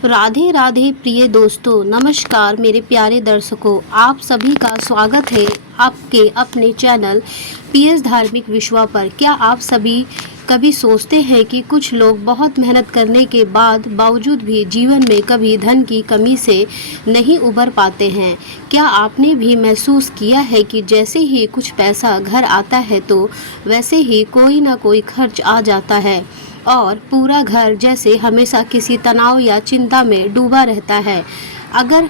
राधे राधे प्रिय दोस्तों, नमस्कार मेरे प्यारे दर्शकों। आप सभी का स्वागत है आपके अपने चैनल पीएस धार्मिक विश्वा पर। क्या आप सभी कभी सोचते हैं कि कुछ लोग बहुत मेहनत करने के बावजूद भी जीवन में कभी धन की कमी से नहीं उबर पाते हैं? क्या आपने भी महसूस किया है कि जैसे ही कुछ पैसा घर आता है तो वैसे ही कोई ना कोई खर्च आ जाता है और पूरा घर जैसे हमेशा किसी तनाव या चिंता में डूबा रहता है? अगर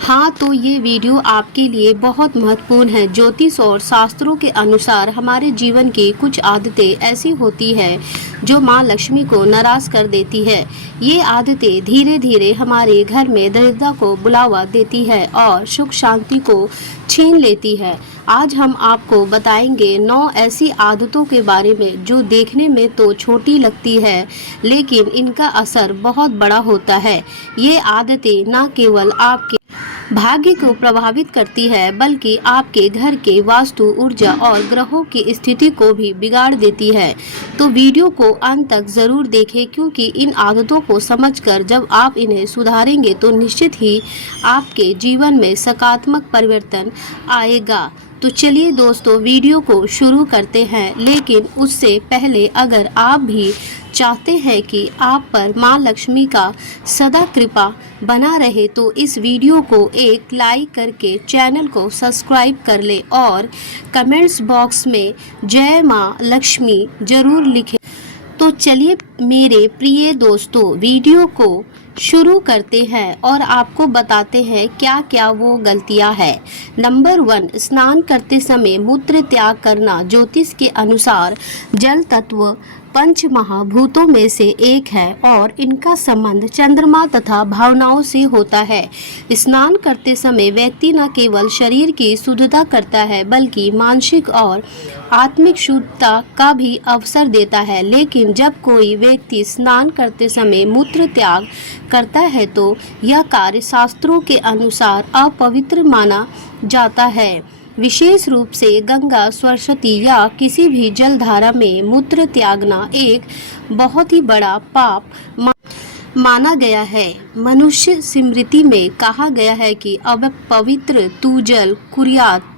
हाँ, तो ये वीडियो आपके लिए बहुत महत्वपूर्ण है। ज्योतिष और शास्त्रों के अनुसार हमारे जीवन की कुछ आदतें ऐसी होती है जो माँ लक्ष्मी को नाराज कर देती है। ये आदतें धीरे धीरे हमारे घर में दरिद्रता को बुलावा देती है और सुख शांति को छीन लेती है। आज हम आपको बताएंगे 9 ऐसी आदतों के बारे में जो देखने में तो छोटी लगती है लेकिन इनका असर बहुत बड़ा होता है। ये आदतें न केवल आपके भाग्य को प्रभावित करती है बल्कि आपके घर के वास्तु ऊर्जा और ग्रहों की स्थिति को भी बिगाड़ देती है। तो वीडियो को अंत तक जरूर देखें, क्योंकि इन आदतों को समझकर जब आप इन्हें सुधारेंगे तो निश्चित ही आपके जीवन में सकारात्मक परिवर्तन आएगा। तो चलिए दोस्तों, वीडियो को शुरू करते हैं। लेकिन उससे पहले अगर आप भी चाहते हैं कि आप पर माँ लक्ष्मी का सदा कृपा बना रहे तो इस वीडियो को एक लाइक करके चैनल को सब्सक्राइब कर ले और कमेंट्स बॉक्स में जय माँ लक्ष्मी जरूर लिखें। तो चलिए मेरे प्रिय दोस्तों, वीडियो को शुरू करते हैं और आपको बताते हैं क्या क्या वो गलतियां हैं। नंबर 1, स्नान करते समय मूत्र त्याग करना। ज्योतिष के अनुसार जल तत्व पंच महाभूतों में से एक है और इनका संबंध चंद्रमा तथा भावनाओं से होता है। स्नान करते समय व्यक्ति न केवल शरीर की शुद्धता करता है बल्कि मानसिक और आत्मिक शुद्धता का भी अवसर देता है। लेकिन जब कोई व्यक्ति स्नान करते समय मूत्र त्याग करता है तो यह कार्य शास्त्रों के अनुसार अपवित्र माना जाता है। विशेष रूप से गंगा, सरस्वती या किसी भी जलधारा में मूत्र त्यागना एक बहुत ही बड़ा पाप माना गया है। मनुष्य स्मृति में कहा गया है कि अब पवित्र तू जल कुर्यात्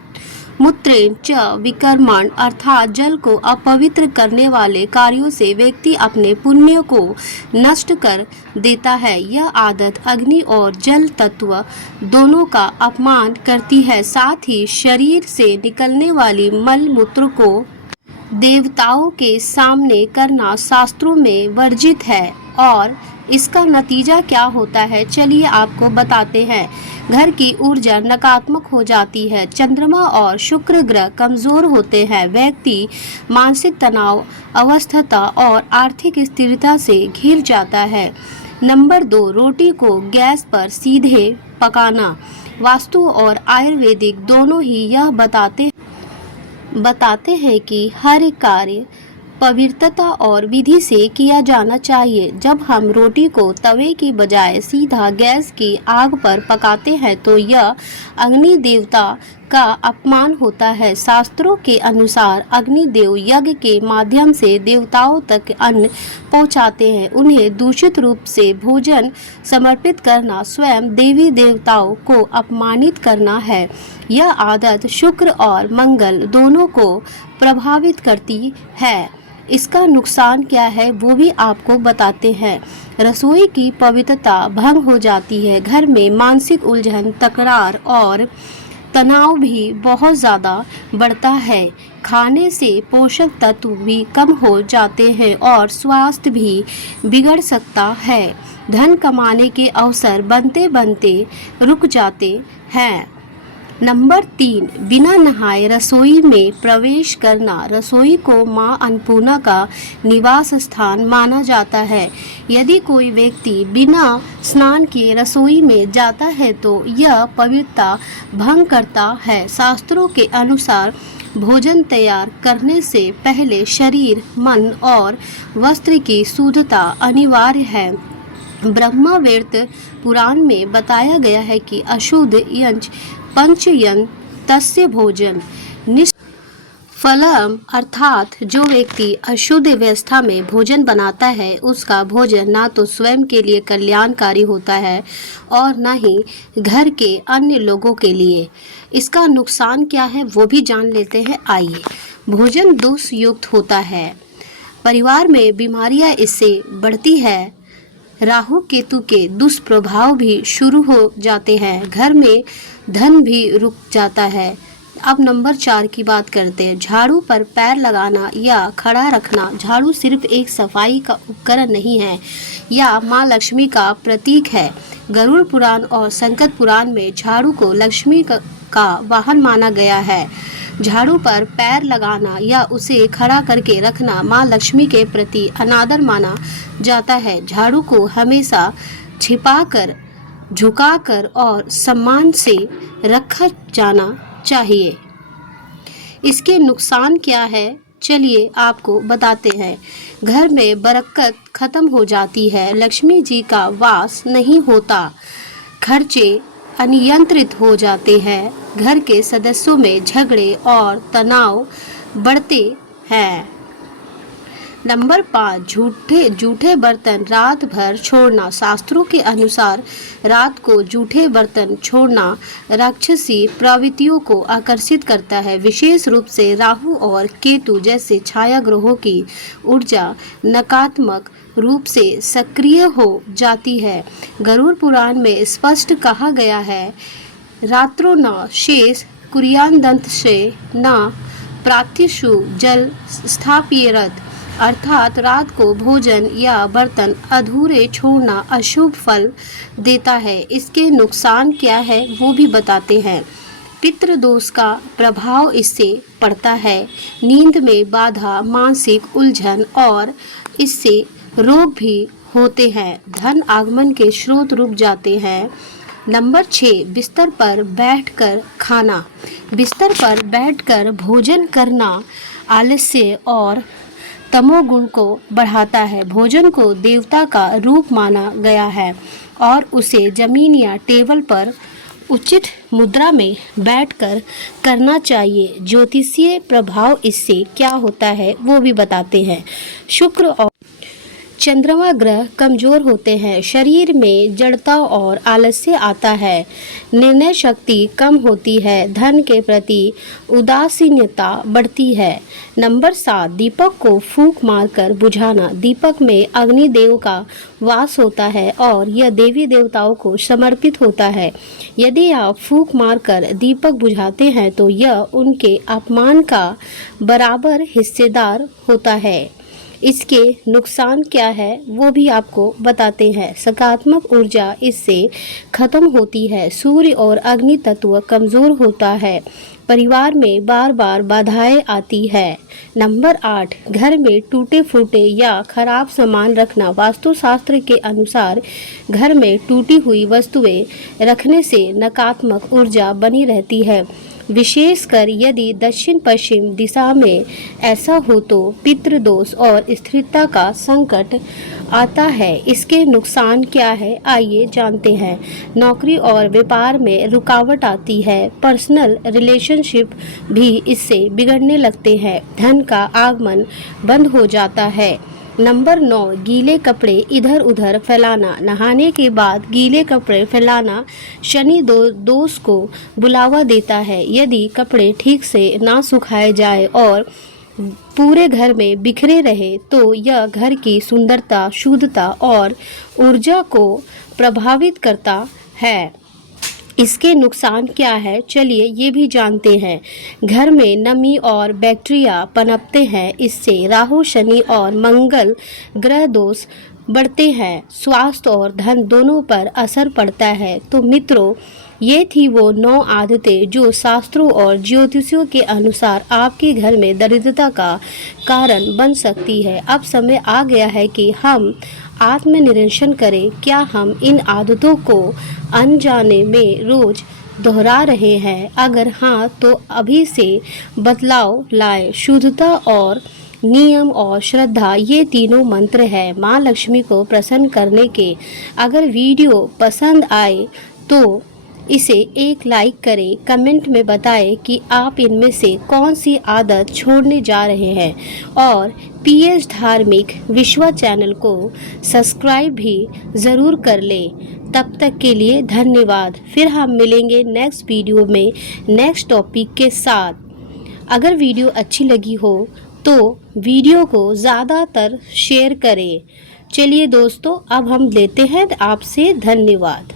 मूत्रेण च विकर्मण, अर्थात जल को अपवित्र करने वाले कार्यों से व्यक्ति अपने पुण्य को नष्ट कर देता है। यह आदत अग्नि और जल तत्व दोनों का अपमान करती है। साथ ही शरीर से निकलने वाली मल मूत्र को देवताओं के सामने करना शास्त्रों में वर्जित है। और इसका नतीजा क्या होता है, चलिए आपको बताते हैं। घर की ऊर्जा नकारात्मक हो जाती है, चंद्रमा और शुक्र ग्रह कमजोर होते हैं, व्यक्ति मानसिक तनाव, अवस्था और आर्थिक स्थिरता से घिर जाता है। नंबर 2, रोटी को गैस पर सीधे पकाना। वास्तु और आयुर्वेदिक दोनों ही यह बताते हैं कि हर कार्य पवित्रता और विधि से किया जाना चाहिए। जब हम रोटी को तवे की बजाय सीधा गैस की आग पर पकाते हैं तो यह अग्नि देवता का अपमान होता है। शास्त्रों के अनुसार अग्निदेव यज्ञ के माध्यम से देवताओं तक अन्न पहुंचाते हैं। उन्हें दूषित रूप से भोजन समर्पित करना स्वयं देवी देवताओं को अपमानित करना है। यह आदत शुक्र और मंगल दोनों को प्रभावित करती है। इसका नुकसान क्या है वो भी आपको बताते हैं। रसोई की पवित्रता भंग हो जाती है, घर में मानसिक उलझन, तकरार और तनाव भी बहुत ज़्यादा बढ़ता है। खाने से पोषक तत्व भी कम हो जाते हैं और स्वास्थ्य भी बिगड़ सकता है। धन कमाने के अवसर बनते बनते रुक जाते हैं। नंबर 3, बिना नहाए रसोई में प्रवेश करना। रसोई को मां अन्नपूर्णा का निवास स्थान माना जाता है। यदि कोई व्यक्ति बिना स्नान के रसोई में जाता है तो यह पवित्रता भंग करता है। शास्त्रों के अनुसार भोजन तैयार करने से पहले शरीर, मन और वस्त्र की शुद्धता अनिवार्य है। ब्रह्मवेत्त पुराण में बताया गया है कि अशुद्ध यंच पंचयन तस्य भोजन फलम अर्थात जो व्यक्ति अशुद्ध व्यवस्था में भोजन बनाता है उसका भोजन ना तो स्वयं के लिए कल्याणकारी होता है और न ही घर के अन्य लोगों के लिए। इसका नुकसान क्या है वो भी जान लेते हैं। आइए। भोजन दोष युक्त होता है, परिवार में बीमारियां इससे बढ़ती है, राहु केतु के दुष्प्रभाव भी शुरू हो जाते हैं, घर में धन भी रुक जाता है। अब नंबर 4 की बात करते हैं। झाड़ू पर पैर लगाना या खड़ा रखना। झाड़ू सिर्फ एक सफाई का उपकरण नहीं है, या माँ लक्ष्मी का प्रतीक है। गरुड़ पुराण और संकट पुराण में झाड़ू को लक्ष्मी का वाहन माना गया है। झाड़ू पर पैर लगाना या उसे खड़ा करके रखना माँ लक्ष्मी के प्रति अनादर माना जाता है। झाड़ू को हमेशा छिपाकर, झुकाकर और सम्मान से रखा जाना चाहिए। इसके नुकसान क्या है चलिए आपको बताते हैं। घर में बरकत खत्म हो जाती है, लक्ष्मी जी का वास नहीं होता, खर्चे अनियंत्रित हो जाते हैं, घर के सदस्यों में झगड़े और तनाव बढ़ते हैं। नंबर 5, जूठे बर्तन रात भर छोड़ना। शास्त्रों के अनुसार रात को जूठे बर्तन छोड़ना राक्षसी प्रवृत्तियों को आकर्षित करता है। विशेष रूप से राहु और केतु जैसे छाया ग्रहों की ऊर्जा नकारात्मक रूप से सक्रिय हो जाती है। गरुड़ पुराण में स्पष्ट कहा गया है, रात्रो न शेष कुरियान से न प्रातिषु जल स्थाप्येरत, अर्थात रात को भोजन या बर्तन अधूरे छोड़ना अशुभ फल देता है। इसके नुकसान क्या है वो भी बताते हैं। पितृदोष का प्रभाव इससे पड़ता है, नींद में बाधा, मानसिक उलझन और इससे रोग भी होते हैं। धन आगमन के स्रोत रुक जाते हैं। नंबर 6, बिस्तर पर बैठकर खाना। बिस्तर पर बैठकर भोजन करना आलस्य और तमोगुण को बढ़ाता है। भोजन को देवता का रूप माना गया है और उसे जमीन या टेबल पर उचित मुद्रा में बैठकर करना चाहिए। ज्योतिषीय प्रभाव इससे क्या होता है वो भी बताते हैं। शुक्र और चंद्रमा ग्रह कमजोर होते हैं, शरीर में जड़ता और आलस्य आता है, निर्णय शक्ति कम होती है, धन के प्रति उदासीनता बढ़ती है। नंबर 7, दीपक को फूंक मारकर बुझाना। दीपक में अग्निदेव का वास होता है और यह देवी देवताओं को समर्पित होता है। यदि आप फूंक मारकर दीपक बुझाते हैं तो यह उनके अपमान का बराबर हिस्सेदार होता है। इसके नुकसान क्या है वो भी आपको बताते हैं। सकारात्मक ऊर्जा इससे खत्म होती है, सूर्य और अग्नि तत्व कमजोर होता है, परिवार में बार बार बाधाएं आती है। नंबर 8, घर में टूटे फूटे या खराब सामान रखना। वास्तुशास्त्र के अनुसार घर में टूटी हुई वस्तुएं रखने से नकारात्मक ऊर्जा बनी रहती है, विशेषकर यदि दक्षिण पश्चिम दिशा में ऐसा हो तो पितृदोष और स्थिरता का संकट आता है। इसके नुकसान क्या है आइए जानते हैं। नौकरी और व्यापार में रुकावट आती है, पर्सनल रिलेशनशिप भी इससे बिगड़ने लगते हैं, धन का आगमन बंद हो जाता है। नंबर 9, गीले कपड़े इधर उधर फैलाना। नहाने के बाद गीले कपड़े फैलाना शनि दोष को बुलावा देता है। यदि कपड़े ठीक से ना सुखाए जाए और पूरे घर में बिखरे रहे तो यह घर की सुंदरता, शुद्धता और ऊर्जा को प्रभावित करता है। इसके नुकसान क्या है चलिए ये भी जानते हैं। घर में नमी और बैक्टीरिया पनपते हैं, इससे राहु, शनि और मंगल ग्रह दोष बढ़ते हैं, स्वास्थ्य और धन दोनों पर असर पड़ता है। तो मित्रों, ये थी वो 9 आदतें जो शास्त्रों और ज्योतिषियों के अनुसार आपके घर में दरिद्रता का कारण बन सकती है। अब समय आ गया है कि हम आत्मनिरीक्षण करें, क्या हम इन आदतों को अनजाने में रोज दोहरा रहे हैं? अगर हाँ तो अभी से बदलाव लाएं। शुद्धता और नियम और श्रद्धा, ये तीनों मंत्र हैं माँ लक्ष्मी को प्रसन्न करने के। अगर वीडियो पसंद आए तो इसे एक लाइक करें, कमेंट में बताएं कि आप इनमें से कौन सी आदत छोड़ने जा रहे हैं और पीएस धार्मिक विश्वा चैनल को सब्सक्राइब भी ज़रूर कर लें। तब तक के लिए धन्यवाद। फिर हम मिलेंगे नेक्स्ट वीडियो में नेक्स्ट टॉपिक के साथ। अगर वीडियो अच्छी लगी हो तो वीडियो को ज़्यादातर शेयर करें। चलिए दोस्तों, अब हम लेते हैं आपसे धन्यवाद।